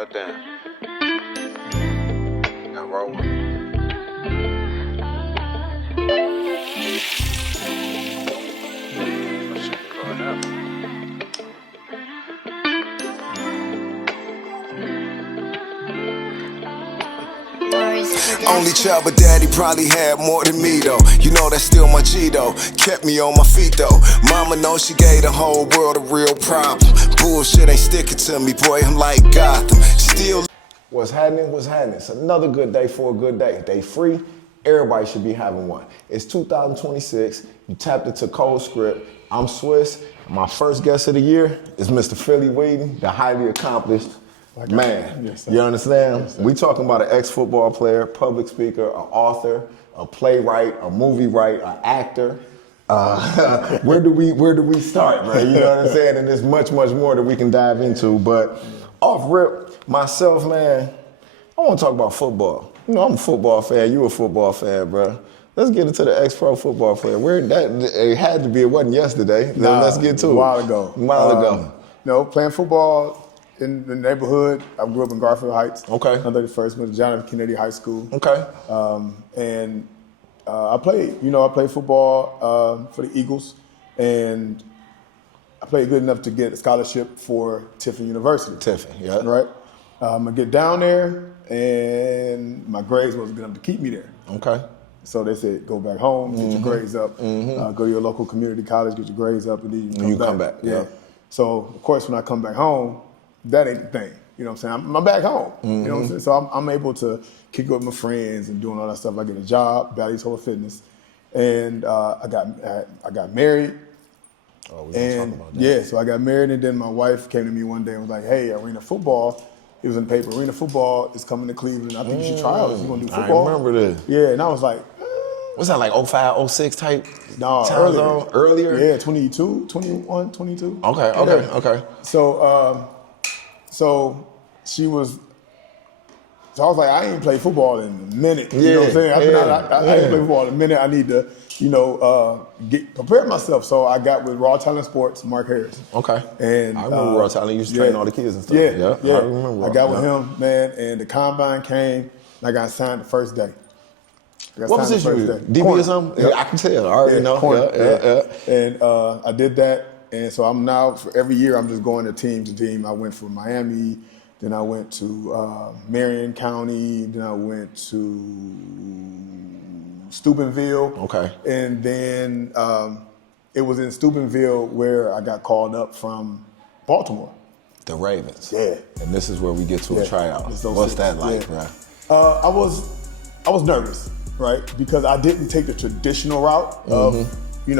Goddamn. Now roll with it. That shit going up. Only child, but daddy probably had more than me though. You know that's still my G though. Kept me on my feet though. Mama knows she gave the whole world a real problem. Bullshit ain't sticking to me, boy. I'm like Gotham. Still. What's happening? What's happening? It's another good day for a good day. Day free. Everybody should be having one. It's 2026. You tapped into Cold Script. I'm Swiss. My first guest of the year is Mr. Philly Weeden, the highly accomplished man. Yes, you understand? Yes, we talking about an ex-football player, public speaker, an author, a playwright, a movie writer, an actor. Where do we start, man? You know what I'm saying? And there's much more that we can dive into. But off rip, myself, man, I want to talk about football. You know, I'm a football fan. You a football fan, bro. Let's get into the ex-pro football fan. It had to be. It wasn't yesterday. Let's get to it. A while ago. No, playing football in the neighborhood. I grew up in Garfield Heights. Okay. I'm 31st, went to John F. Kennedy High School. Okay. I played. I played football for the Eagles, and I played good enough to get a scholarship for Tiffin University. Tiffin, yeah. Right. I get down there, and my grades wasn't good enough to keep me there. Okay. So they said, go back home, get your grades up, go to your local community college, get your grades up, and then you come back. Yeah. So, of course, when I come back home, that ain't the thing. You know what I'm saying? I'm back home. You know what I'm saying? So I'm able to kick it with my friends and doing all that stuff. I get a job, Bally's Total Fitness, and I got married. Oh, we gonna talk about that. Yeah, so I got married, and then my wife came to me one day and was like, hey, Arena Football, it was in the paper, Arena Football is coming to Cleveland. I think you should try out. You want to do football? I remember this. Yeah, and I was like, was that like 05, 06 type? No, time zone? Earlier? Yeah, 22, 21, 22. Okay. So she was. So I was like, I ain't played football in a minute. You know what I'm saying? I ain't played football in a minute. I need to, get prepare myself. So I got with Raw Talent Sports, Mark Harris. Okay. And I remember Raw Talent. You used to train all the kids and stuff. Yeah. I remember. I got with him, man, and the combine came, and I got signed the first day. What position were you? DB or something? Yeah, I can tell. I already know. Yeah. And I did that. And so I'm now, for every year, I'm just going to team. I went from Miami, then I went to Marion County, then I went to Steubenville. Okay. And then it was in Steubenville where I got called up from Baltimore. The Ravens. Yeah. And this is where we get to a tryout. What's that like, bro? I was nervous, right? Because I didn't take the traditional route of, I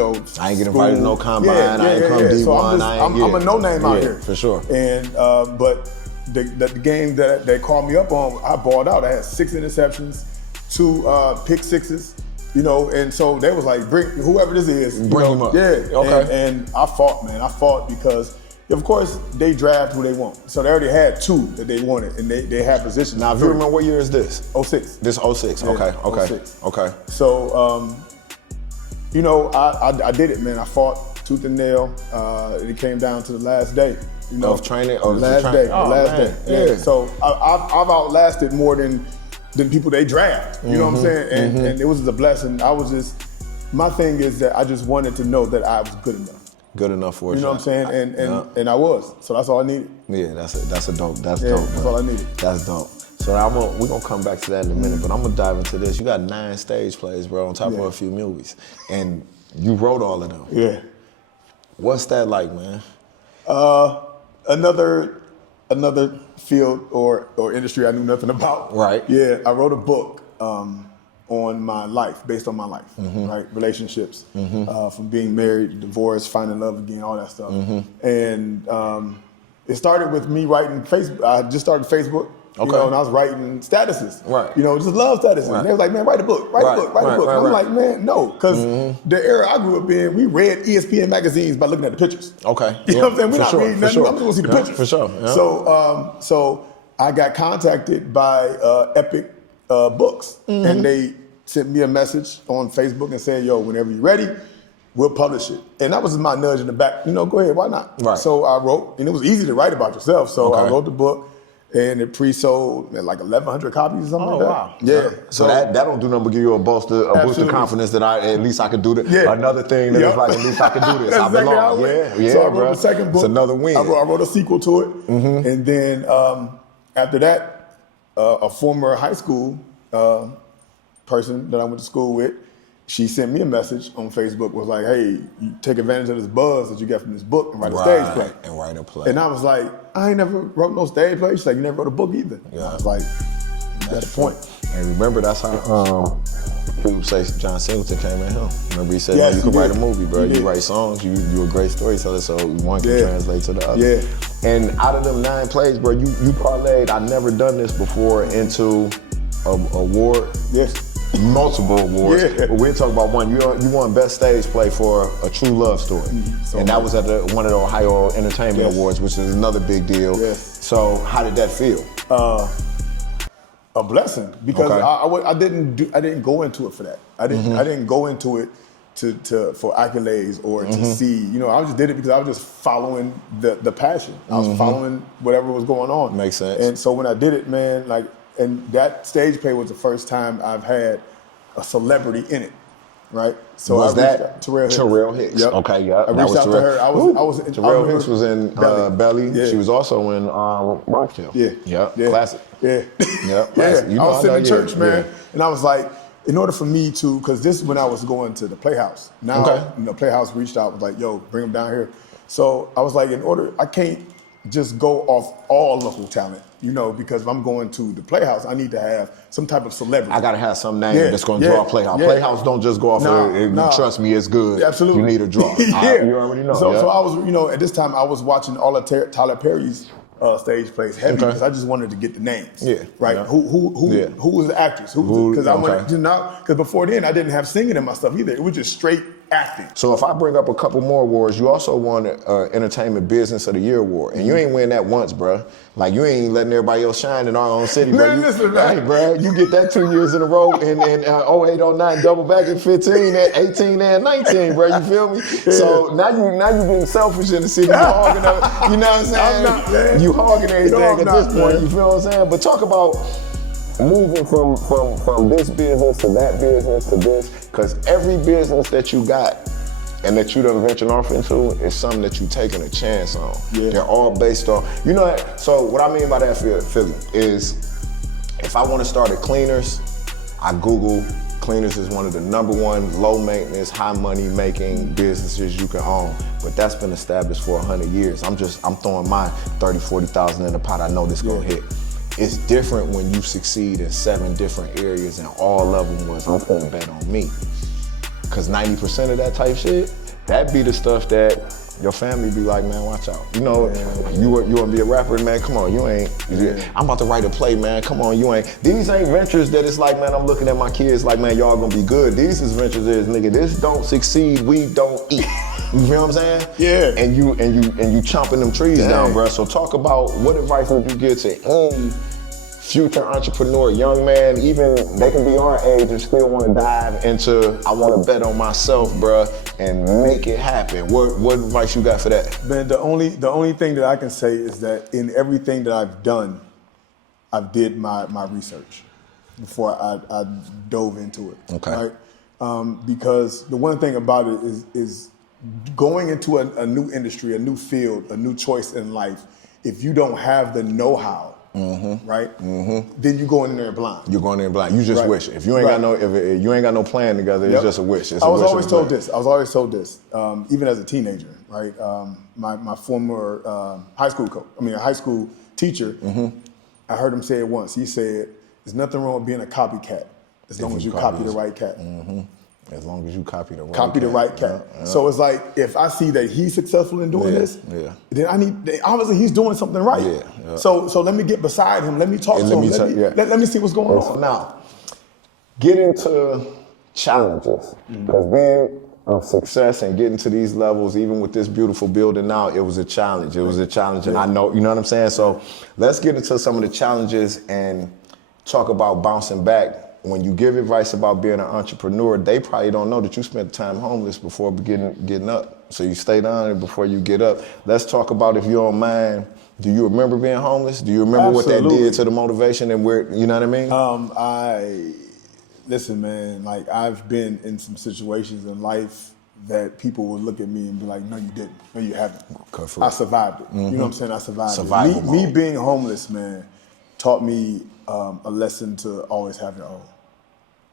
ain't get invited to no combine. I ain't come D1. So I'm a no-name out here. For sure. And but the game that they called me up on, I balled out. I had 6 interceptions, 2 pick sixes, and so they was like, bring whoever this is. Bring him up. Yeah. Okay. And I fought, man. I fought because, of course, they draft who they want. So they already had 2 that they wanted, and they had positions. Now, if you remember, what year is this? 06. This 06. Okay. 06. Okay. So, I did it, man. I fought tooth and nail. It came down to the last day. Of training? The last day. Yeah. So I've outlasted more than people they draft. You know what I'm saying? And it was a blessing. My thing is that I just wanted to know that I was good enough. Good enough for you know what I'm saying? And I was. So that's all I needed. Yeah, that's dope. That's dope. That's all I needed. That's dope. So we're gonna come back to that in a minute, but I'm gonna dive into this. You got 9 stage plays, bro, on top of a few movies. And you wrote all of them. Yeah. What's that like, man? Another field or industry I knew nothing about. Right. Yeah, I wrote a book on my life, based on my life, right? Relationships, from being married, divorced, finding love again, all that stuff. And it started with me writing Facebook. I just started Facebook. And I was writing statuses. Right. Just love statuses. Right. And they was like, man, write a book, write a book. And I'm like, man, no. Because the era I grew up in, we read ESPN magazines by looking at the pictures. Okay. You know what I'm saying? We're not reading nothing. I'm just going to see the pictures. For sure. Yeah. So I got contacted by Epic Books. And they sent me a message on Facebook and said, yo, whenever you're ready, we'll publish it. And that was my nudge in the back. Go ahead, why not? Right. So I wrote, and it was easy to write about yourself. So I wrote the book. and it pre-sold at like 1,100 copies or something Oh like that. wow! Yeah. So that don't do nothing but give you a boost of Absolutely. confidence that at least I could do this. Yeah. Another thing that Yep. is like at least I could do this. That's I exactly how belong. it went. Yeah, So I wrote bro. the second book. It's another win. I wrote a sequel to it, and then after that, a former high school person that I went to school with, she sent me a message on Facebook, was like, hey, you take advantage of this buzz that you get from this book and write a stage play. And write a play. And I was like, I ain't never wrote no stage play. She's like, you never wrote a book either. Yeah. I was like, you got a point. And remember, that's how people say John Singleton came at him. Remember, he said, Yes, you can he write a did. movie, bro. He You did. write songs. You're a great storyteller, so one can Yeah. translate to the other. Yeah. And out of them 9 plays, bro, you parlayed, I've never done this before, into a award. Yes. Multiple awards. Yeah. But we'll talk about one. You won Best Stage Play for A True Love Story. So and that was at one of the Ohio Entertainment Yes. Awards, which is another big deal. Yes. So how did that feel? A blessing, because Okay. I didn't go into it for that. I didn't go into it for accolades or to see. I just did it because I was just following the passion. I was following whatever was going on. Makes sense. And so when I did it, man, and that stage play was the first time I've had a celebrity in it, right? So Was I reached that out- Terrell Hicks. Terrell Hicks? Yep. Okay, yeah. I reached out to her. I was Terrell Hicks was in Belly. Yeah. She was also in Rocktail. Yeah. Yeah. Classic. Yeah. Yeah. Classic. I was sitting in church, man, Yeah. and I was like, in order for me to, because this is when I was going to the Playhouse. Now, Okay. Playhouse reached out, was like, yo, bring him down here. So I was like, I can't just go off all local talent, because if I'm going to the Playhouse, I need to have some type of celebrity. I gotta have some name Yeah, that's gonna yeah, draw Playhouse. yeah. Playhouse don't just go off Nah. trust me, it's good. Absolutely. You need a draw. Yeah. You already know. So, yeah. so I was, at this time, I was watching all of Tyler Perry's stage plays heavy Okay. because I just wanted to get the names. Yeah. Right. Yeah. Who was the actors? Because I wanted okay. because before then I didn't have singing in my stuff either. It was just straight acting. So if I bring up a couple more awards, you also won Entertainment Business of the Year award, and you ain't win that once, bruh. Like you ain't letting everybody else shine in our own city, bro. Man, listen, man. Hey, bruh, you get that 2 years in a row, and 08, 09, double back at 15, at 18, and 19, bro. You feel me? So now you being selfish in the city. You hogging up, you know what I'm saying? I'm not, man. You hogging everything No, I'm at not, this point. man. You feel what I'm saying? But talk about moving from this business to that business to this, because every business that you got and that you done ventured off into is something that you taking a chance on. Yeah. They're all based on, so what I mean by that, Philly, is if I want to start at Cleaners, I Google Cleaners is one of the #1 low maintenance, high money making businesses you can own. But that's been established for 100 years. I'm throwing my 30, 40,000 in the pot. I know this gonna hit. It's different when you succeed in 7 different areas and all of them was, I'm gonna bet on me. Cause 90% of that type shit, that be the stuff that your family be like, man, watch out. You wanna be a rapper, man, come on, you ain't. I'm about to write a play, man, come on, you ain't. These ain't ventures that it's like, man, I'm looking at my kids like, man, y'all gonna be good. These is ventures that is, nigga, this don't succeed, we don't eat. You feel what I'm saying? Yeah. And you chomping them trees down, bro. So talk about what advice would you give to any future entrepreneur, young man, even they can be our age and still want to dive into, I want to bet on myself, bruh, and make it happen. What advice you got for that? Man, the only thing that I can say is that in everything that I've done, I've did my research before I dove into it. Okay. Right? Because the one thing about it is going into a new industry, a new field, a new choice in life. If you don't have the know-how, right? Then you go in there blind. You're going in blind. You just Right. wish. If you ain't got no, if you ain't got no plan together, it's Yep. just a wish. It's I a was wish always of a told plan. this. I was always told this, even as a teenager, right? My former high school teacher, I heard him say it once. He said, "There's nothing wrong with being a copycat as long as you copy the right cat." As long as you copy the right Copy the right cat. Yeah. So it's like, if I see that he's successful in doing this, then obviously he's doing something right. Yeah. So let me get beside him. Let me talk to him. Let me see what's going on. Now, get into challenges, because being of success and getting to these levels, even with this beautiful building now, it was a challenge. It was a challenge, and I know, you know what I'm saying? So let's get into some of the challenges and talk about bouncing back. When you give advice about being an entrepreneur, they probably don't know that you spent time homeless before getting up. So you stay down there before you get up. Let's talk about, if you don't mind, do you remember being homeless? Do you remember what that did to the motivation and where, you know what I mean? Listen, man, like I've been in some situations in life that people would look at me and be like, no, you didn't. No, you haven't. I survived it. You know what I'm saying? I survived it. Me being homeless, man, taught me a lesson to always have your own.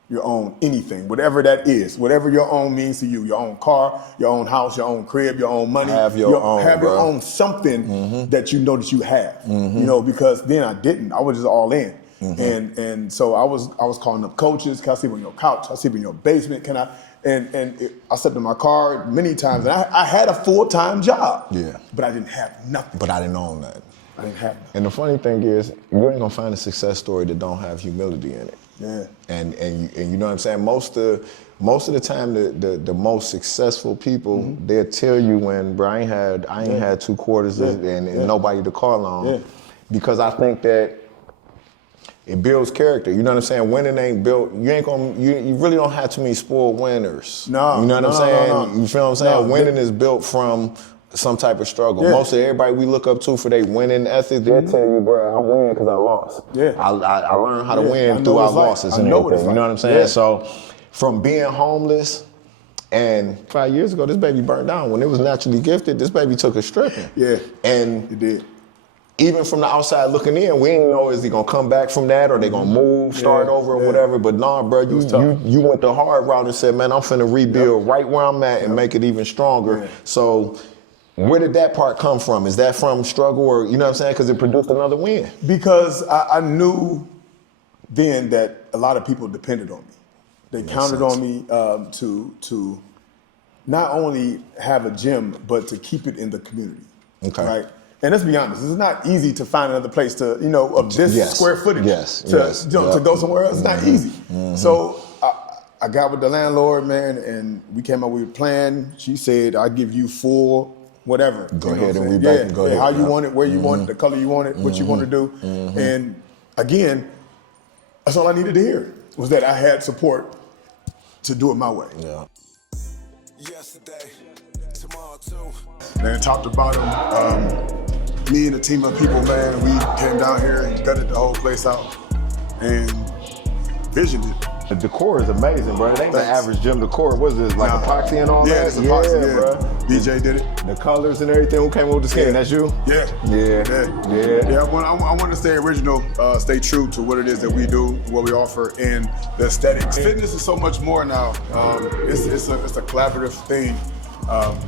Your own anything, whatever that is, whatever your own means to you, your own car, your own house, your own crib, your own money. Have your own something that you know that you have. You know, because then I didn't. I was just all in. And so I was calling up coaches. Can I sleep on your couch? Can I sleep in your basement? Can I? I slept in my car many times. And I had a full-time job. Yeah. But I didn't have nothing. But I didn't own nothing. I didn't have nothing. And the funny thing is, you ain't gonna find a success story that don't have humility in it. Yeah. And you know what I'm saying? Most of the time, the most successful people, they'll tell you when, bro, I ain't had 2 quarters and nobody to call on. Yeah. Because I think that it builds character. You know what I'm saying? Winning ain't built. You really don't have too many spoiled winners. No. You know what I'm saying? No. You feel what I'm saying? Winning is built from some type of struggle. Yeah. Most of everybody we look up to for their winning ethic, they'll tell you, bro, I win because I lost. Yeah. I learned how to win through our losses and everything. You know what I'm saying? Yeah. So from being homeless, and 5 years ago, this baby burned down. When it was naturally gifted, this baby took a stripping. Yeah. And it did. Even from the outside looking in, we didn't know, is he gonna come back from that or they gonna move, start over or whatever. But nah, bro, you went the hard route and said, man, I'm finna rebuild right where I'm at and make it even stronger. Yeah. So where did that part come from? Is that from struggle or, you know what I'm saying? Because it produced another win. Because I knew then that a lot of people depended on me. They counted on me to not only have a gym, but to keep it in the community. Okay. Right? And let's be honest, it's not easy to find another place to, of this square footage to go somewhere else. It's not easy. So I got with the landlord, man, and we came up with a plan. She said, I'll give you full whatever. Go ahead and we back and go ahead. How you want it, where you want it, the color you want it, what you want to do. And again, that's all I needed to hear, was that I had support to do it my way. Yeah. Yesterday, tomorrow too. Man, talked about them. Me and a team of people, man, we came down here and gutted the whole place out and visioned it. The decor is amazing, bro. It ain't the average gym decor. What is this, like epoxy and all that? Yeah, it's epoxy, bro. DJ did it. The colors and everything, who came up with the skin? That's you? Yeah, I want to stay original, stay true to what it is that we do, what we offer, and the aesthetics. Fitness is so much more now. It's a collaborative thing.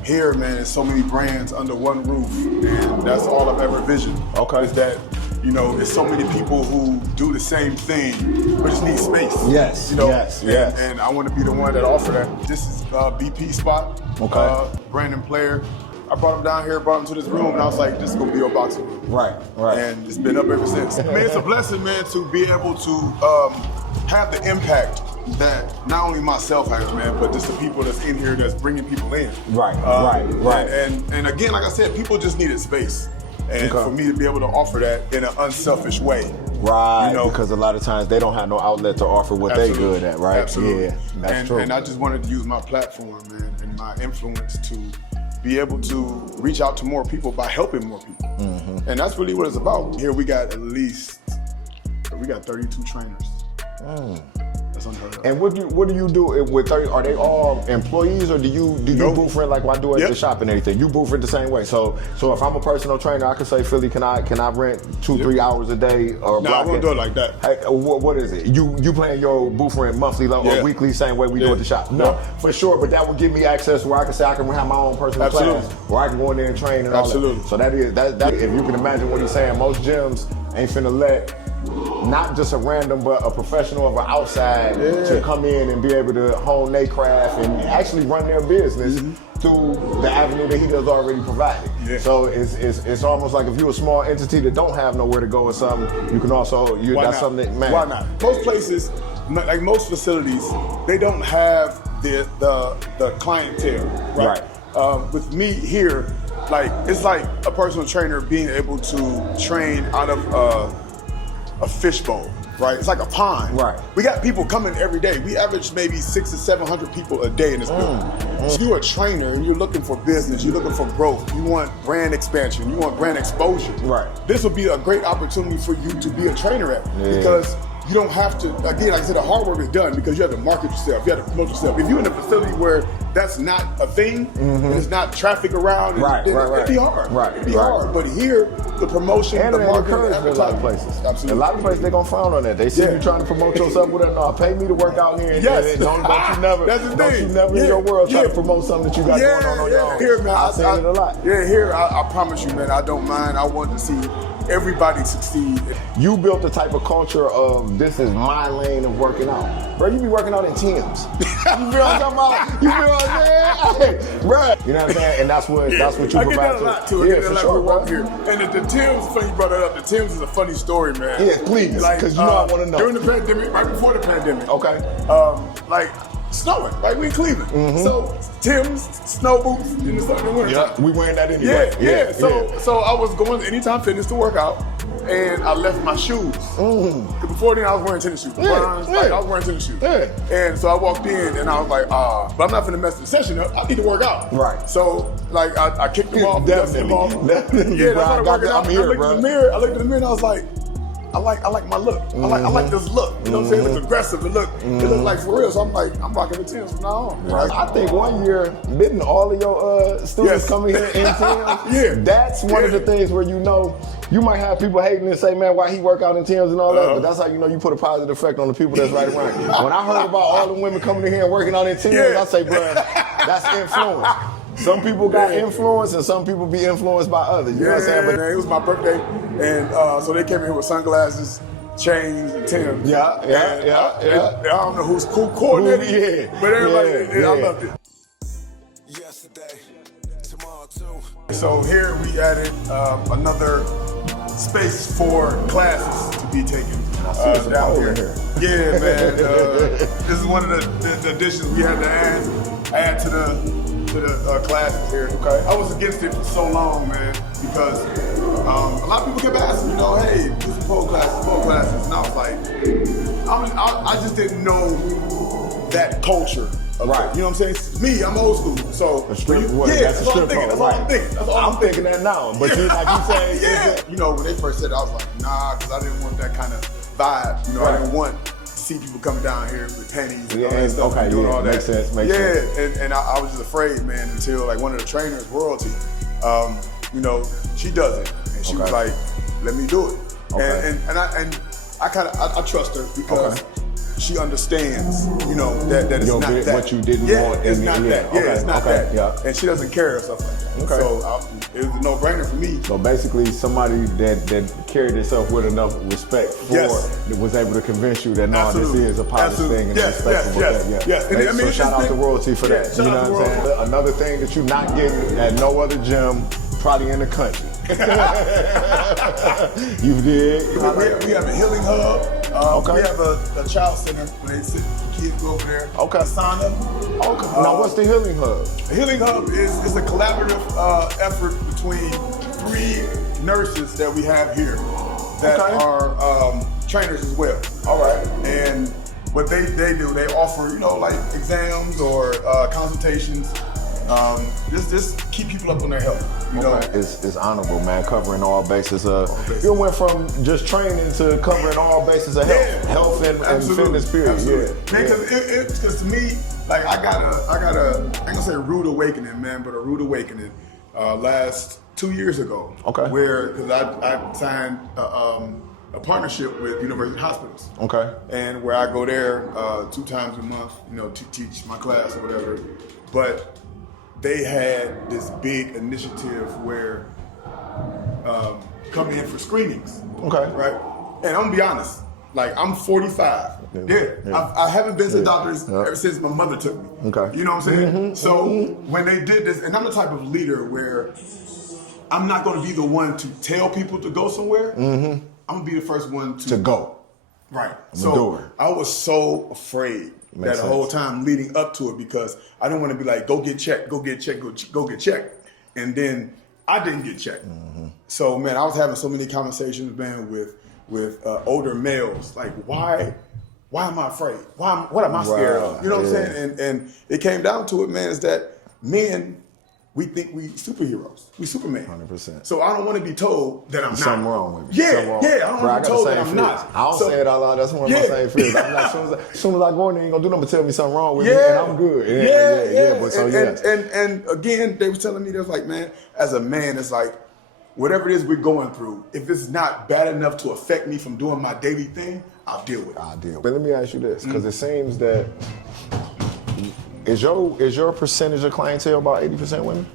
Here, man, there's so many brands under one roof, and that's all I've ever visioned. Okay. Is that, there's so many people who do the same thing, but just need space. Yes, yes. And I want to be the one that offer that. This is BP spot. Okay. Brandon Player. I brought him down here, brought him to this room, and I was like, this is gonna be your boxing room. Right. And it's been up ever since. Man, it's a blessing, man, to be able to have the impact that not only myself has, man, but just the people that's in here that's bringing people in. Right. And again, like I said, people just needed space. And for me to be able to offer that in an unselfish way. Right, because a lot of times they don't have no outlet to offer what they good at, right? Absolutely. Yeah, that's true. And I just wanted to use my platform, man, and my influence to be able to reach out to more people by helping more people. And that's really what it's about. Here we got 32 trainers. That's unheard of. And what do you do with 30? Are they all employees, or do you booth rent like I do at the shop and everything? You booth rent the same way. So if I'm a personal trainer, I can say, Philly, can I rent 2-3 hours a day or No, I won't do it like that. Hey, what is it? You playing your booth rent monthly or weekly, same way we do at the shop? No, for sure. But that would give me access where I can say I can have my own personal class, where I can go in there and train and all that. So that if you can imagine what he's saying, most gyms ain't finna let not just a random, but a professional of an outside to come in and be able to hone their craft and actually run their business through the avenue that he does already provided. So it's almost like if you're a small entity that don't have nowhere to go or something, you can also, something that, man. Why not? Most places, like most facilities, they don't have the clientele, right? With me here, it's like a personal trainer being able to train out of a fishbowl. right? It's like a pond. Right. We got people coming every day. We average maybe 600 to 700 people a day in this building. If you're a trainer and you're looking for business, you're looking for growth, you want brand expansion, you want brand exposure. Right. This would be a great opportunity for you to be a trainer at because you don't have to, again, like I said, the hard work is done because you have to market yourself, you have to promote yourself. If you're in a facility where that's not a thing, and there's not traffic around, it'd be hard. It'd be hard. But here, the promotion, And the it marketing, encourages a lot of places. Absolutely. A lot of places, they're going to frown on that. They see you trying to promote yourself with no, pay me to work out here. Yes. And don't you never, That's the don't thing. you never in your world try to promote something that you got going on your own. Here, man, I've seen it a lot. Yeah, here, I promise you, man, I don't mind. I want to see everybody succeed. You built the type of culture of this is my lane of working out. Bro, you be working out in Tim's. You feel what I'm talking about? You feel what I'm saying? Hey, bro. You know what I'm saying? And that's what you provide. I get that a lot too. Yeah, for sure, bro. Here. And the Tim's, funny you brought that up. The Tim's is a funny story, man. Yeah, please, because you know I want to know. During the pandemic, right before the pandemic. Okay. Like snowing, right? We in Cleveland. So Tim's, snow boots in the winter time. We wearing that anyway. Yeah. So I was going to Anytime Fitness to work out, and I left my shoes. Before then, I was wearing tennis shoes. I was wearing tennis shoes. And so I walked in, and I was like, but I'm not finna mess the session up. I need to work out. Right. So, like, I kicked them off. Definitely. Yeah, that's what I'm working out. I'm here, I looked in the mirror, and I was like, I like my look. I like this look. You know what I'm saying? It looks aggressive. It look like for real. So I'm like, I'm rocking the Timbs from now on. Right. I think one year, didn't all of your students coming here in Timbs? That's one of the things where you know, you might have people hating and say, man, why he work out in Timbs and all that, but that's how you know you put a positive effect on the people that's right around you. When I heard about all the women coming in here and working out in Timbs, I say, bro, that's influence. Some people got influence and some people be influenced by others. You know what I'm saying? But it was my birthday, and so they came in here with sunglasses, chains, and Timbs. Yeah. I don't know who's coordinating, but everybody, I loved it. Yesterday, tomorrow too. So here we added another space for classes to be taken down here. Yeah, man. This is one of the additions we had to add to the classes here. Okay. I was against it for so long, man, because a lot of people kept asking, hey, do some pole classes, and I was like, I just didn't know that culture. Right. You know what I'm saying? Me, I'm old school. So that's all I'm thinking. I'm thinking that now. But you, like you say, when they first said it, I was like, nah, because I didn't want that kind of vibe. I didn't want to see people coming down here with pennies and all that stuff and doing all that. Makes sense. And I was just afraid, man, until like one of the trainers, Royalty, she does it. And she was like, let me do it. Okay. And I trust her because she understands, that it's not that. What you didn't want. It's not that. Yeah, it's not that. Yeah. And she doesn't care or stuff like that. Okay. So it was a no-brainer for me. So basically, somebody that carried themselves with enough respect was able to convince you that this is a positive thing and a respectable thing. Yes. So shout out to Royalty for that. You know what I'm saying? Another thing that you're not getting at no other gym, probably in the country. You did. We have a healing hub. We have a child center where they sit, kids go over there. Okay. Sauna. Okay. Now, what's the healing hub? The healing hub is a collaborative effort between 3 nurses that we have here that are trainers as well. All right. And what they do, they offer, like exams or consultations. Just keep people up on their health. It's honorable, man, covering all bases. You went from just training to covering all bases of health and fitness. Period. Because to me, like I got a I ain't gonna say rude awakening, man, but a rude awakening last 2 years ago. Okay. Because I signed a partnership with University Hospitals. Okay. And where I go there 2 times a month, to teach my class or whatever, but they had this big initiative where coming in for screenings. Okay. Right? And I'm gonna be honest, like I'm 45. I haven't been to the doctors ever since my mother took me. Okay. You know what I'm saying? So when they did this, and I'm the type of leader where I'm not gonna be the one to tell people to go somewhere. I'm gonna be the first one to go. Right. So I was so afraid that the whole time leading up to it because I didn't want to be like, go get checked, go get checked, go get checked. And then I didn't get checked. So, man, I was having so many conversations, man, with with older males. Like, why am I afraid? What am I scared of? You know what I'm saying? And it came down to it, man, is that men, we think we superheroes. We Superman. 100%. So I don't want to be told that I'm There's not. something wrong with me. Yeah, I don't want to be told that I'm not. I don't say it out loud. That's one of my same fears. I'm like, as soon as I go in there, you ain't gonna do nothing but tell me something wrong with me, and I'm good. And again, they was telling me, they was like, man, as a man, it's like, whatever it is we're going through, if it's not bad enough to affect me from doing my daily thing, I'll deal with it. But let me ask you this, because it seems that is your percentage of clientele about 80% women?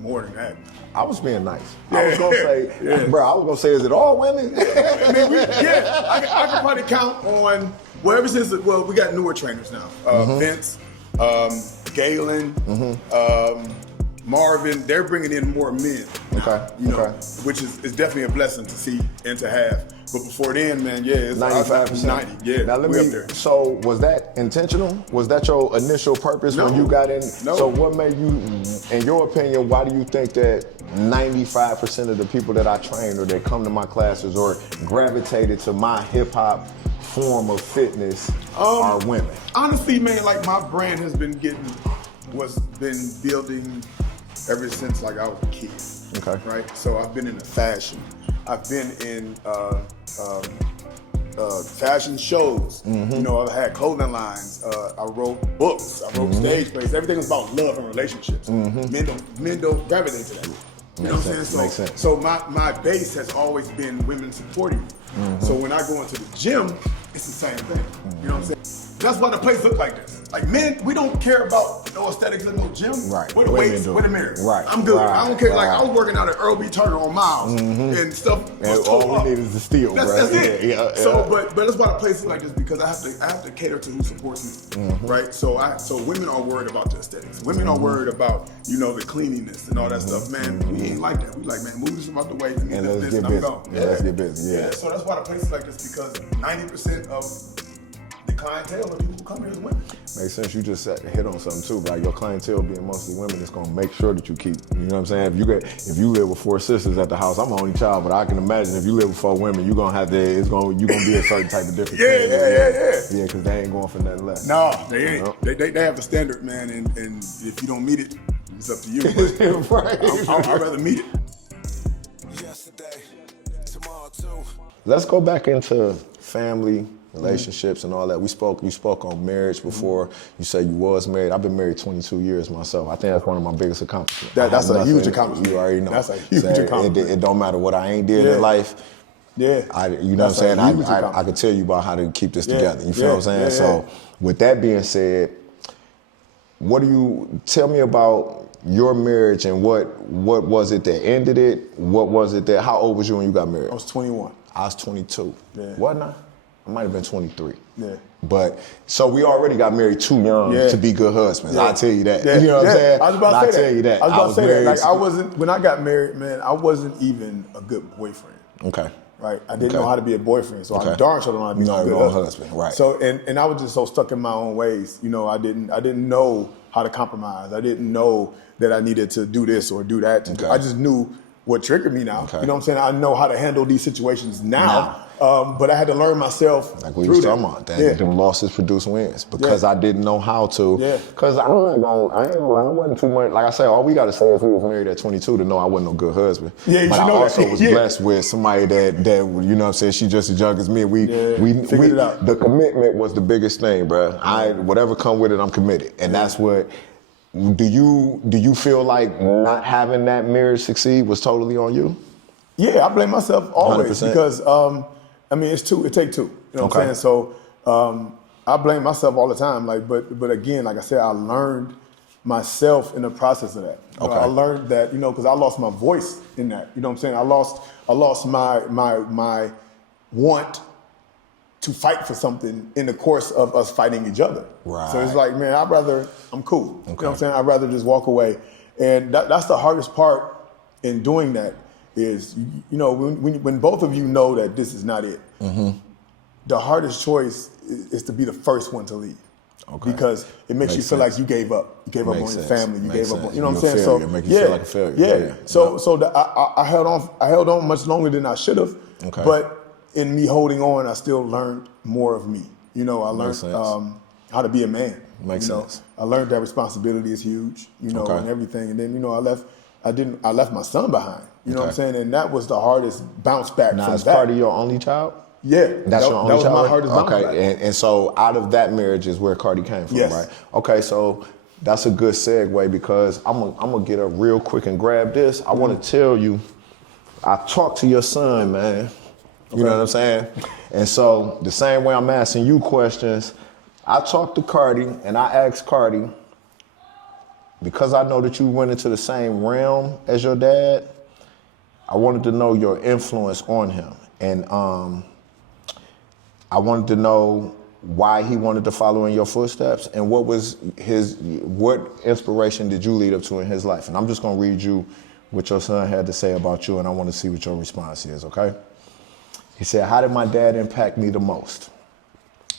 More than that. I was being nice. I was gonna say, bro, I was gonna say, is it all women? I can probably count on, ever since, we got newer trainers now. Vince, Galen, Marvin, they're bringing in more men. Which is definitely a blessing to see and to have. But before then, man, it's 95%. 90. Yeah, now we up there. So was that intentional? Was that your initial purpose when you got in? No. So what made you, in your opinion, why do you think that 95% of the people that I train or that come to my classes or gravitated to my hip hop form of fitness are women? Honestly, man, like my brand has been building ever since like I was a kid. Okay. Right? So I've been in the fashion. I've been in fashion shows. You know, I've had clothing lines. I wrote books. I wrote stage plays. Everything was about love and relationships. Men don't gravitate to that. You know what I'm saying? Makes sense. So my base has always been women supporting me. So when I go into the gym, it's the same thing. You know what I'm saying? That's why the place look like this. Like men, we don't care about no aesthetics in no gym. Right. Where the weights, where the mirror. Right. I'm good. Right. I don't care. Like I was working out at Earl B. Turner on Miles and stuff. And all we need is the steel, bro. That's it. Yeah. So, but that's why the place is like this, because I have to cater to who supports me, right? So women are worried about the aesthetics. Women are worried about the cleanliness and all that stuff. Man, we ain't like that. We like, man, move this about the way. And let's get busy. Let's get busy. Yeah. So that's why the place is like this, because 90% of the clientele of people who come here is women. Makes sense. You just hit on something too, like your clientele being mostly women. It's gonna make sure that you keep. You know what I'm saying? If you live with 4 sisters at the house, I'm the only child, but I can imagine if you live with 4 women, you're gonna you're gonna be a certain type of different. Yeah, because they ain't going for nothing less. No, they ain't. They have the standard, man, and if you don't meet it, it's up to you. But right. I'd rather meet it. Yesterday, tomorrow too. Let's go back into family, relationships, and all that. You spoke on marriage before. You said you was married. I've been married 22 years myself. I think that's one of my biggest accomplishments. That's a huge accomplishment. You already know. That's a huge accomplishment. It don't matter what I ain't did in life. Yeah. You know what I'm saying? I could tell you about how to keep this together. You feel what I'm saying? So with that being said, tell me about your marriage and what was it that ended it? What was it how old was you when you got married? I was 21. I was 22. Yeah. Wasn't I? I might have been 23. Yeah. But so we already got married too young to be good husbands. I'll tell you that. Yeah. You know what I'm saying? I was about to say that. I was about to say that. Like married when I got married, man, I wasn't even a good boyfriend. Okay. Right. I didn't know how to be a boyfriend, so I darn sure don't know how to be a good husband. Right. So and I was just so stuck in my own ways. You know, I didn't know how to compromise. I didn't know that I needed to do this or do that. I just knew what triggered me now. You know what I'm saying? I know how to handle these situations now. But I had to learn myself. Like we was talking about, them losses produce wins because I didn't know how to. Because I wasn't too much. Like I said, all we got to say is we was married at 22 to know I wasn't no good husband. But I also was blessed with somebody that you know what I'm saying, she just as young as me. We figured it out. The commitment was the biggest thing, bro. Whatever come with it, I'm committed, and that's what. Do you feel like not having that marriage succeed was totally on you? Yeah, I blame myself always 100%. Because it take two. You know what I'm saying? So I blame myself all the time. Like, but again, like I said, I learned myself in the process of that. I learned that because I lost my voice in that. You know what I'm saying? I lost my want to fight for something in the course of us fighting each other. Right. So it's like, man, I'm cool. You know what I'm saying? I'd rather just walk away. And that's the hardest part in doing that is, when both of you know that this is not it, the hardest choice is to be the first one to leave. Because it makes you feel like you gave up. You gave up on your family. You gave up on, you know what I'm saying? So make you feel like a failure. Yeah. So I held on much longer than I should have. But in me holding on, I still learned more of me. You know, I learned how to be a man. Makes sense. I learned that responsibility is huge, you know, and everything. And then, you know, I left my son behind. You know what I'm saying? And that was the hardest bounce back now, from is that. Cardi your only child? Yeah. That's your only child? That was my hardest bounce back. And so out of that marriage is where Cardi came from, Yes. right? Okay, so that's a good segue because I'm gonna get up real quick and grab this. I want to tell you, I talked to your son, man. You know what I'm saying? And so the same way I'm asking you questions, I talked to Cardi and I asked Cardi, because I know that you went into the same realm as your dad, I wanted to know your influence on him. And I wanted to know why he wanted to follow in your footsteps and what inspiration did you lead up to in his life? And I'm just gonna read you what your son had to say about you, and I want to see what your response is, okay? He said, how did my dad impact me the most?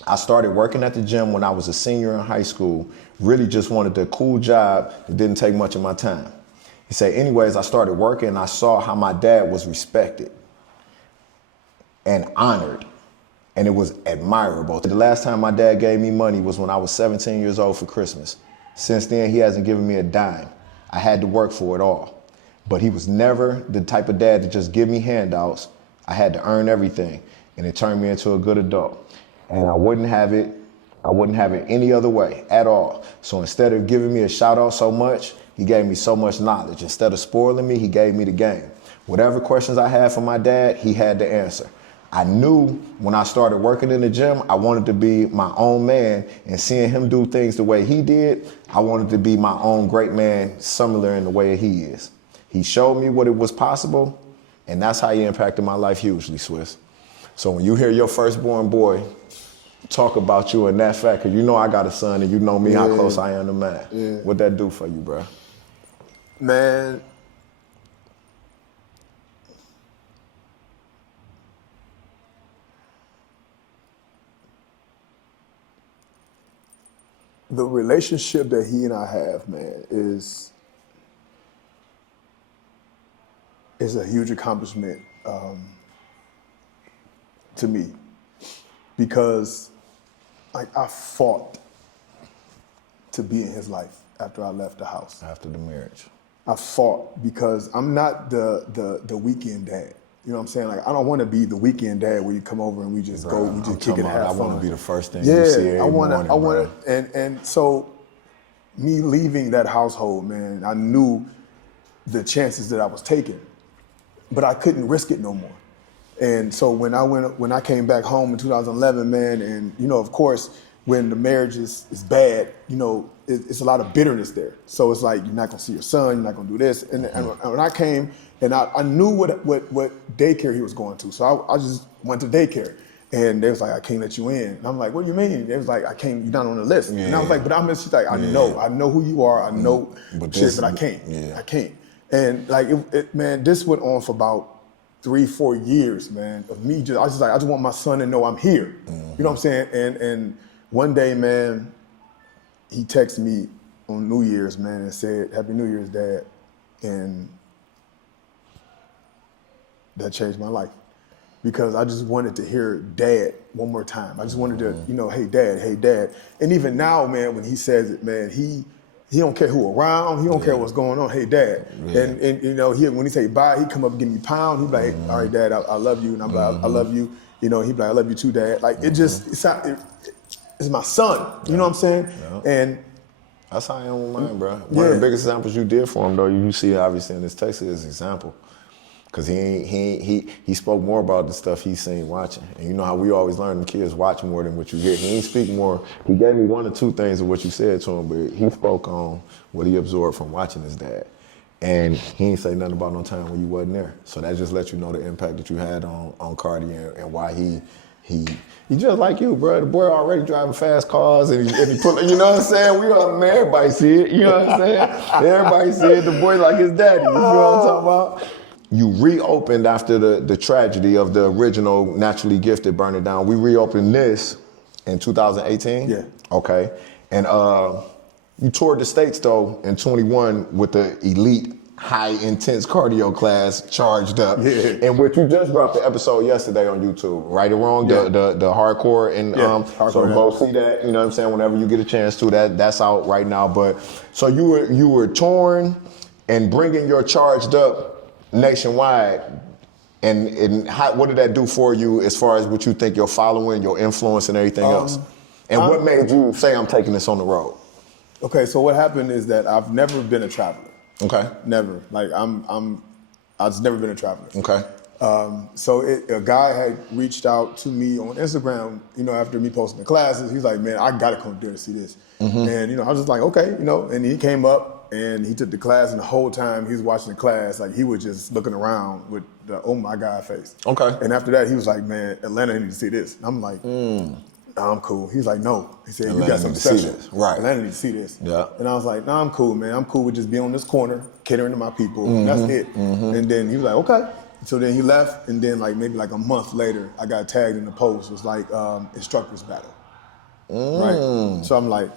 I started working at the gym when I was a senior in high school, really just wanted a cool job that didn't take much of my time. He said, anyways, I started working and I saw how my dad was respected and honored, and it was admirable. The last time my dad gave me money was when I was 17 years old for Christmas. Since then, he hasn't given me a dime. I had to work for it all. But he was never the type of dad to just give me handouts. I had to earn everything, and it turned me into a good adult. And I wouldn't have it any other way at all. So instead of giving me a shout out so much, he gave me so much knowledge. Instead of spoiling me, he gave me the game. Whatever questions I had for my dad, he had the answer. I knew when I started working in the gym, I wanted to be my own man, and seeing him do things the way he did, I wanted to be my own great man, similar in the way he is. He showed me what it was possible, and that's how he impacted my life hugely, Swiss. So when you hear your firstborn boy talk about you in that fact, because you know I got a son and you know me how close I am to mine, what'd that do for you, bro? Man, the relationship that he and I have, man, is a huge accomplishment to me, because I fought to be in his life after I left the house. After the marriage. I fought because I'm not the weekend dad. You know what I'm saying? Like, I don't want to be the weekend dad where you come over and we just go, we just kick it and have fun. I want to be the first thing you see every morning, I want to, and so me leaving that household, man, I knew the chances that I was taking, but I couldn't risk it no more. And so when I came back home in 2011, man, and you know, of course, when the marriage is bad, you know, it's a lot of bitterness there. So it's like, you're not gonna see your son, you're not gonna do this. And when I came, and I knew what daycare he was going to, so I just went to daycare. And they was like, I can't let you in. And I'm like, what do you mean? They was like, I can't, you're not on the list. Yeah. And I was like, but she's like, I know who you are, I know but I can't. Yeah. I can't. And like, man, this went on for about 3-4 years, man, of me I just want my son to know I'm here. Mm-hmm. You know what I'm saying? And one day, man, he texted me on New Year's, man, and said, Happy New Year's, Dad. And that changed my life, because I just wanted to hear Dad one more time. I just wanted to, you know, hey, Dad. And even now, man, when he says it, man, he don't care who around, he don't care what's going on, hey, Dad. Yeah. And you know, when he say bye, he come up and give me a pound, he be like, hey, all right, Dad, I love you. And I'm like, I love you. You know, he be like, I love you too, Dad. Like, it's my son, you know what I'm saying? Yeah. And that's how I am with mine, bro. One of the biggest examples you did for him, though, you see obviously in this text is an example. Because he spoke more about the stuff he's seen watching. And you know how we always learn them kids watch more than what you hear. He ain't speak more. He gave me 1 or 2 things of what you said to him, but he spoke on what he absorbed from watching his dad. And he ain't say nothing about no time when you wasn't there. So that just lets you know the impact that you had on Cardi and why he just like you, bro. The boy already driving fast cars and he pulling, you know what I'm saying? Everybody see it, you know what I'm saying? Everybody see it. The boy like his daddy, you know what I'm talking about? You reopened after the tragedy of the original Naturally Gifted burning down. We reopened this in 2018? Yeah. Okay. And you toured the States, though, in 21 with the elite high intense cardio class charged up. Yeah. And what you just dropped the episode yesterday on YouTube, right or wrong, Yeah. the hardcore and Hardcore, so go see that, you know what I'm saying, whenever you get a chance to. That's out right now. But so you were touring and bringing your charged up nationwide. And what did that do for you as far as what you think your following, your influence, and everything else? And what made you say I'm taking this on the road? Okay, so what happened is that I've never been a traveler. Okay. Never. Like I've just never been a traveler. Okay. So a guy had reached out to me on Instagram, you know, after me posting the classes. He's like, man, I gotta come there to see this. And, you know, I was just like, okay, you know, and he came up and he took the class, and the whole time he was watching the class, like he was just looking around with the oh my God face. Okay. And after that, he was like, man, Atlanta need to see this. And I'm like, I'm cool. He's like, no. He said, Atlanta you got something need to see special. this. Right. Atlanta need to see this. Yeah. And I was like, nah, I'm cool, man. I'm cool with just being on this corner, catering to my people. And that's it. And then he was like, okay. So then he left, and then like maybe like a month later, I got tagged in the post. It was like instructors battle. Right. So I'm like,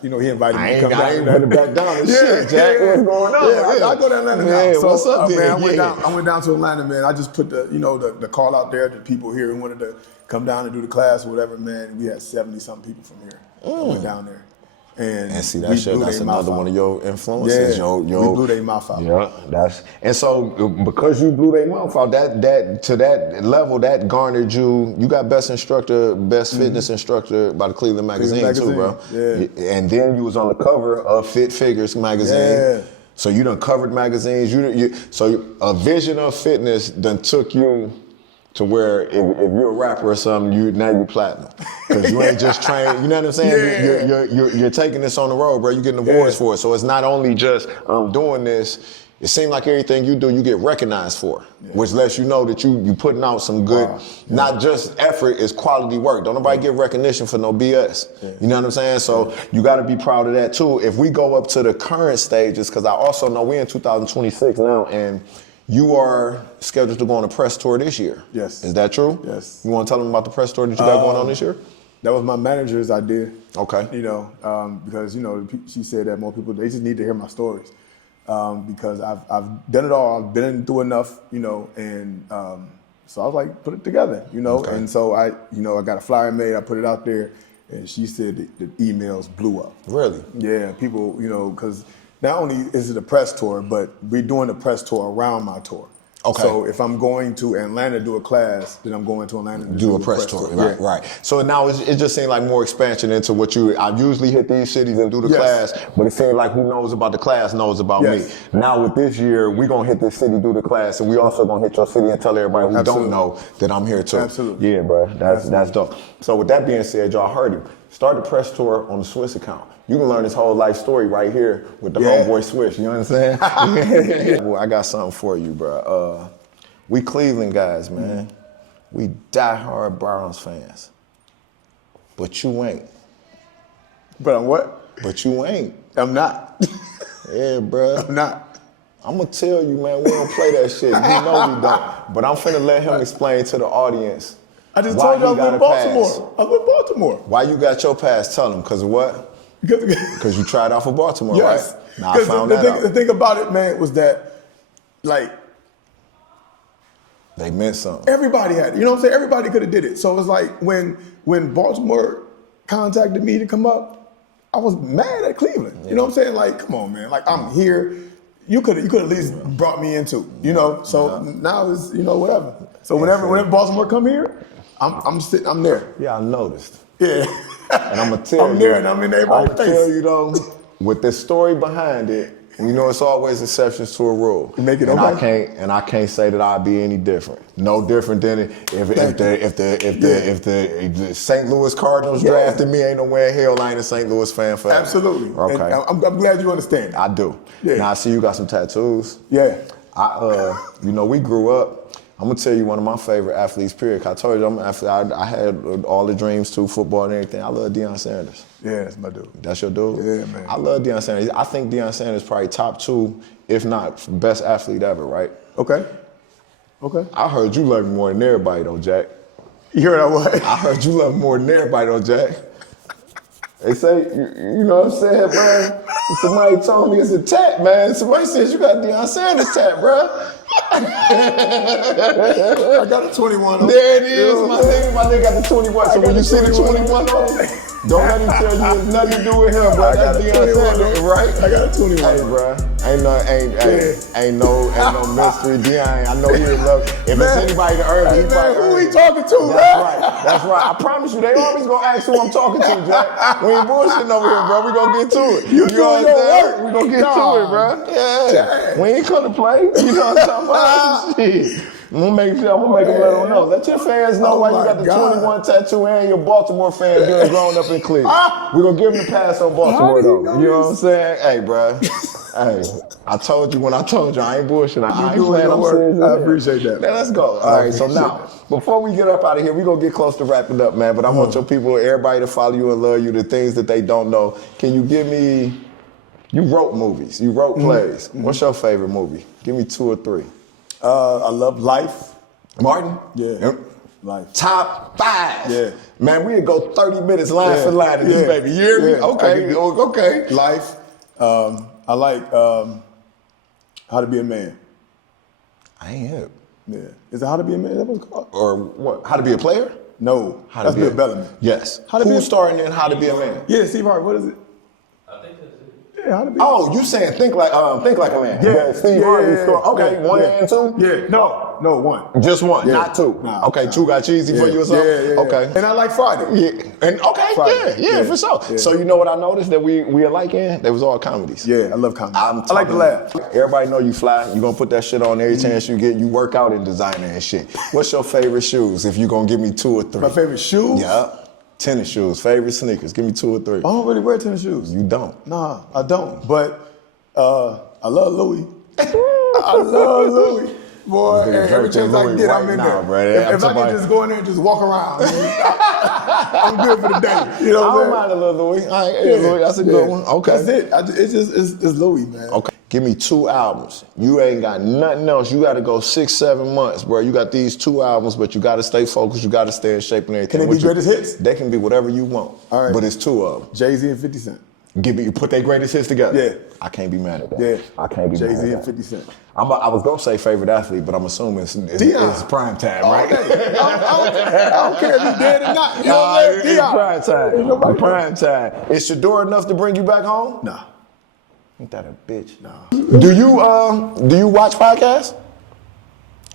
you know, he invited me to come down. I ain't ready back down and shit, Jack. What's going on? Yeah, I go down to Atlanta now. Yeah, So, what's up, man, there? I went down to Atlanta, man. I just put the call out there to people here who wanted to come down and do the class or whatever, man. We had 70-something people from here. I went down there. And see we that shit. blew That's their mouth another out. one of your influences. Yeah, we blew their mouth out. Yeah, and so because you blew their mouth out, that to that level, that garnered you. You got best fitness instructor by the Cleveland Magazine too, bro. Yeah. And then you was on the cover of Fit Figures magazine. Yeah. So you done covered magazines. So a vision of fitness done took you to where if you're a rapper or something, now you platinum. Because you ain't just trained, you know what I'm saying? Yeah. You're taking this on the road, bro. You're getting awards for it. So it's not only just doing this, it seems like everything you do, you get recognized for, which lets you know that you putting out some good, not just effort, it's quality work. Don't nobody get recognition for no BS. You know what I'm saying? So you got to be proud of that too. If we go up to the current stages, because I also know we're in 2026 now, and you are scheduled to go on a press tour this year. Yes. Is that true? Yes. You want to tell them about the press tour that you got going on this year? That was my manager's idea. Okay. You know, because, you know, she said that more people, they just need to hear my stories. Because I've done it all. I've been through enough, you know, and so I was like, put it together, you know. Okay. And so I got a flyer made, I put it out there, and she said the emails blew up. Really? Yeah, people, you know, because not only is it a press tour, but we're doing a press tour around my tour. Okay. So if I'm going to Atlanta to do a class, then I'm going to Atlanta to do a press tour. Yeah. Right. So now it just seemed like more expansion into what I usually hit these cities and do the class, but it seemed like who knows about the class knows about me. Now with this year, we're going to hit this city, do the class, and we also going to hit your city and tell everybody who don't know that I'm here too. Absolutely. Yeah, bro. That's dope. So with that being said, y'all heard him. Start the press tour on the Swiss account. You can learn his whole life story right here with the homeboy Swiss. You understand? Well, I got something for you, bro. We Cleveland guys, man. We diehard Browns fans. But you ain't. But I'm what? But you ain't. I'm not. Yeah, bro. I'm not. I'm gonna tell you, man, we don't play that shit. You know we don't. But I'm finna let him explain to the audience. I just told you I was in Baltimore. I was in Baltimore. Why you got your pass? Tell him, cause of what? Because you tried out for Baltimore, yes. Right? Now I found that out. The thing about it, man, was that, like, they meant something. everybody had it. You know what I'm saying? Everybody could have did it. So it was like when Baltimore contacted me to come up, I was mad at Cleveland. You know what I'm saying? Like, come on, man. Like, I'm here. You could at least brought me into, you know. So now it's, you know, whatever. So whenever Baltimore come here, I'm sitting, I'm there. Yeah, I noticed. Yeah. And I'm gonna tell you. I'm there and I'm in everybody's face. I tell you though, with the story behind it, you know it's always exceptions to a rule. You make it and okay. I can't say that I'd be any different. No different than if the St. Louis Cardinals drafted me, ain't no way in hell I ain't a St. Louis fan forever. Absolutely. Okay. And I'm glad you understand. I do. Yeah. Now I see you got some tattoos. Yeah. You know, we grew up. I'm gonna tell you one of my favorite athletes, period. I told you I'm an athlete. I had all the dreams too, football and everything. I love Deion Sanders. Yeah, that's my dude. That's your dude? Yeah, man. I love Deion Sanders. I think Deion Sanders is probably top 2, if not best athlete ever, right? Okay. I heard you love him more than everybody though, Jack. You heard that what? I heard you love him more than everybody though, Jack. They say, you know what I'm saying, bro? Somebody told me it's a tat, man. Somebody says you got Deion Sanders tat, bro. I got a 21 on. There it is, my nigga got the 21. So when you see the 21 on it, don't let him tell you it's nothing to do with him, bro. That's Deion Sanders, right? I got a 21. Hey, bro, ain't no mystery. Deion, I know he in love. If it's anybody to earn it, he probably who earn he it. talking to, That's right. I promise you, they always gonna ask who I'm talking to, Jack. We ain't bullshitting over here, bro. We gonna get to it. You doing your work. We gonna get to it, bro. Yeah. Jack. We ain't come to play. You know what I'm talking about? Shit. I'm gonna make them let them know. Let your fans know why you got the 21 tattoo and your Baltimore fan being grown up in Cleveland. We're gonna give them the pass on Baltimore though. You know what I'm saying? Hey, bro. Hey, I told you when I told you, I ain't bullshitting. I ain't playing. I'm serious. I appreciate that. Man, let's go. All right, so now, before we get up out of here, we're gonna get close to wrapping up, man. But I want your people, everybody to follow you and love you, the things that they don't know. Can you give me, you wrote movies, you wrote plays. What's your favorite movie? Give me 2 or 3. I love Life. Martin? Yeah. Life. Top 5. Yeah. Man, we'd go 30 minutes line for line in this baby. You hear me? Yeah. Okay. Life. I like How to Be a Man. I ain't hip. Yeah. Is it How to Be a Man? Is that what it's called? Or what? How to Be a Player? No. How to That's Bill Bellamy. Yes. How to Be Who's a- starring in How to Be a Man? Yeah, Steve Harvey. What is it? I think that's it. Yeah, How to Be. Oh, you saying Think Like a Man? Yeah. Steve Harvey story. Okay, 1 and 2. Yeah. No, 1. Just 1, Yeah. not 2. Nah, okay, nah. 2 got cheesy for you or something? Yeah. Okay. And I like Friday. Yeah. And okay, Friday. yeah, for sure. Yeah. So you know what I noticed that we alike in? They was all comedies. Yeah, I love comedy. I I like to laugh. Everybody know you fly. You gonna put that shit on every chance you get. You work out in designer and shit. What's your favorite shoes? If you gonna give me 2 or 3. My favorite shoes? Yeah. Tennis shoes. Favorite sneakers. Give me 2 or 3. I don't really wear tennis shoes. You don't. Nah, I don't. But I love Louis. I love Louis. Boy, Nigga every drinking chance I Louis get, I'm right in now, there. bro. If I can just go in there and just walk around, I'm good for the day. You know I what don't I'm mind a little Louis. All right, saying? Louis, that's a good one. Okay. That's it. It's Louis, man. Okay. Give me 2 albums. You ain't got nothing else. You got to go 6-7 months, bro. You got these 2 albums, but you got to stay focused. You got to stay in shape and everything. Can they be greatest hits? They can be whatever you want. All right. But it's 2 of them. Jay-Z and 50 Cent. You put their greatest hits together. Yeah. I can't be mad at that. Yeah. I can't be mad Jay-Z at and that. 50 Cent. I was gonna say favorite athlete, but I'm assuming it's prime time, right? I don't care if he's dead or not. You know what I'm saying? It's prime time. Ain't nobody know. Prime time. Is Shador enough to bring you back home? Nah. Ain't that a bitch? Nah. Do you watch podcasts?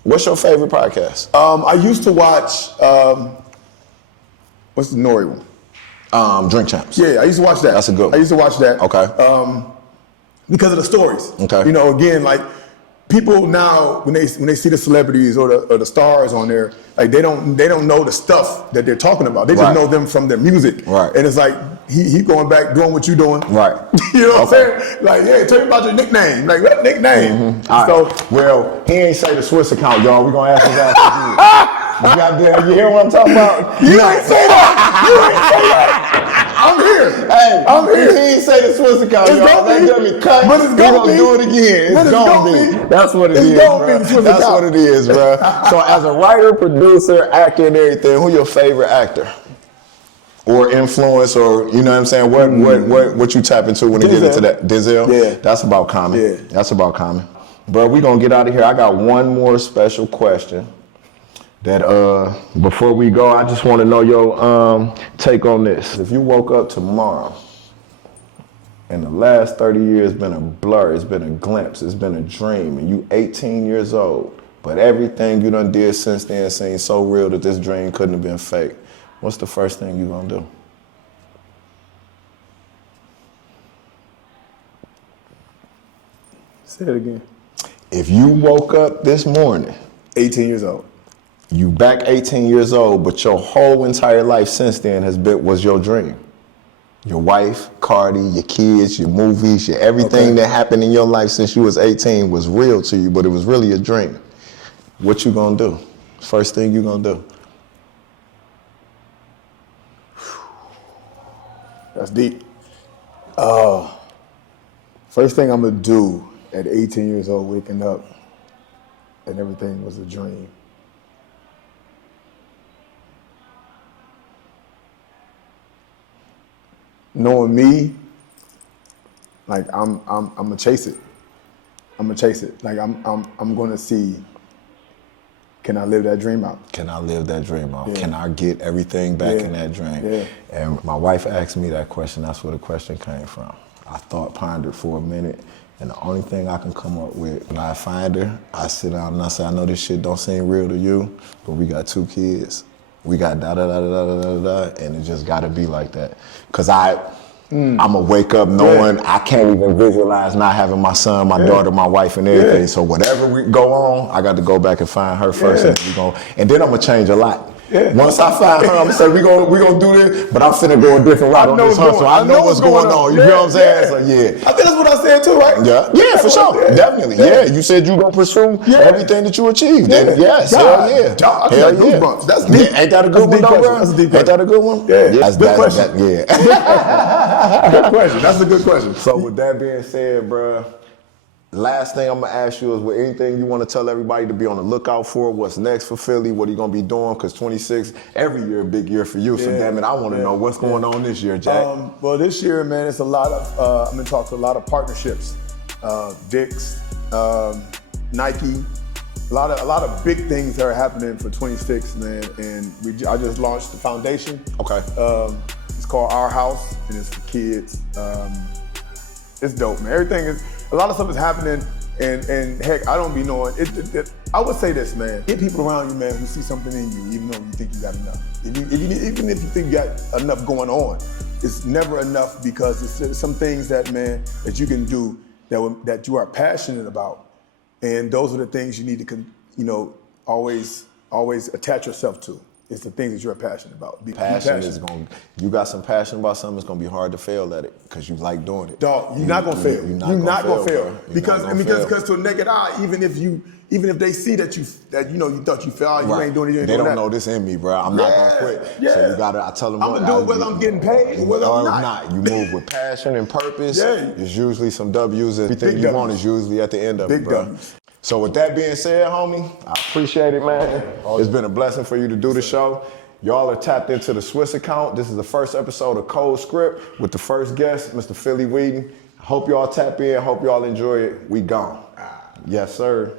What's your favorite podcast? I used to watch, what's the Nori one? Drink Champs. Yeah, I used to watch that. That's a good one. I used to watch that. Okay. Because of the stories. Okay. You know, again, like people now when they see the celebrities or the stars on there, like they don't know the stuff that they're talking about. They just Right. know them from their music. Right. And it's like he going back doing what you doing. Right. You know what Okay. I'm saying? Like, yeah, tell me about your nickname. Like, what nickname? All So right. Well, he ain't say the Swiss account, y'all. We gonna ask his ass again. Goddamn, you hear what I'm talking about? you ain't say that. You ain't say that. I'm here. Hey, I'm here. He ain't say the Swiss account, It's y'all. gonna That be. gonna be cut. But it's We gonna be. do it again. But It's it's gonna gonna be. be. That's what it It's is, gonna bro. be the Swiss That's account. what it is, bro. So as a writer, producer, actor, and everything, who your favorite actor? Or influence, or you know what I'm saying? What you tap into when you get into that? Denzel? Yeah. That's about common. Yeah. That's about common. Bro, we gonna get out of here. I got one more special question. That before we go, I just want to know your take on this. If you woke up tomorrow and the last 30 years been a blur, it's been a glimpse, it's been a dream, and you 18 years old, but everything you done did since then seems so real that this dream couldn't have been fake, what's the first thing you gonna do? Say it again. If you woke up this morning, 18 years old. you back 18 years old, but your whole entire life since then was your dream. Your wife, Cardi, your kids, your movies, your everything that happened in your life since you was 18 was real to you, but it was really a dream. What you gonna do? First thing you gonna do? That's deep. First thing I'm gonna do at 18 years old, waking up, and everything was a dream. Knowing me, Like I'm gonna chase it. I'm gonna chase it. Like I'm gonna see. Can I live that dream out? Can I live that dream out? Yeah. Can I get everything back Yeah. in that dream? Yeah. And my wife asked me that question. That's where the question came from. I pondered for a minute, and the only thing I can come up with, when I find her, I sit down and I say, I know this shit don't seem real to you, but we got 2 kids. We got da-da-da-da-da-da-da, and it just gotta be like that. Cause I'ma wake up knowing I can't even visualize not having my son, my daughter, my wife, and everything. Yeah. So whatever we go on, I got to go back and find her first, and then I'm gonna change a lot. Yeah. Once I find her, I'm gonna say we gonna do this, but I'm finna go a different route on this hustle. I know what's going on. You feel what I'm saying? So yeah. I think that's what I said too, right? Yeah, for sure, definitely. Yeah, you said you gonna pursue everything that you achieved. Yeah. And yes, hell yeah, Dog, I hell got yeah. goosebumps. That's deep. Ain't that a good one, though, bro? That's a deep Ain't that a good one? Yeah. That's Good question. Yeah. Good question. That's a good question. So with that being said, bro, last thing I'm gonna ask you is, with anything you want to tell everybody to be on the lookout for? What's next for Philly? What are you gonna be doing? Because 26, every year a big year for you. So damn it, I want to know what's going on this year, Jack. Well, this year, man, it's a lot of. I'm gonna talk to a lot of partnerships, Dick's, Nike. A lot of big things that are happening for 26, man. And I just launched the foundation. Okay. It's called Our House, and it's for kids. It's dope, man. Everything is. A lot of stuff is happening, and heck, I don't be knowing. I would say this, man. Get people around you, man, who see something in you, even though you think you got enough. Even if you think you got enough going on, it's never enough, because it's some things that, man, that you can do that you are passionate about, and those are the things you need to, always attach yourself to. It's the things that you're passionate about. Be Passion is you got some passion about something, it's gonna be hard to fail at it because you like doing it. Dog, you're not gonna fail. You're not gonna fail. Because to a naked eye, even if they see that you thought you failed, you ain't doing it. They don't know this in me, bro. I'm not gonna quit. Yeah. So I tell them I'm gonna do it whether I'm getting paid or whether I'm not. You move with passion and purpose. Yeah. It's usually some W's. Everything Big you want W's. is usually at the end of Big it, bro. W's. So with that being said, homie, I appreciate it, man. It's been a blessing for you to do the show. Y'all are tapped into the Swiss account. This is the first episode of Cold Script with the first guest, Mr. Philly Weeden. Hope y'all tap in. Hope y'all enjoy it. We gone. Yes, sir.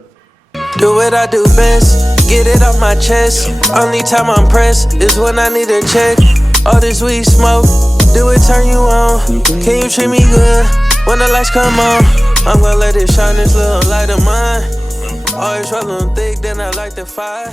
Do what I do best, get it off my chest. Only time I'm pressed is when I need a check. All this weed smoke, do it turn you on? Can you treat me good when the lights come on? I'm gonna let it shine, this little light of mine. Always rolling thick, then I like the fire.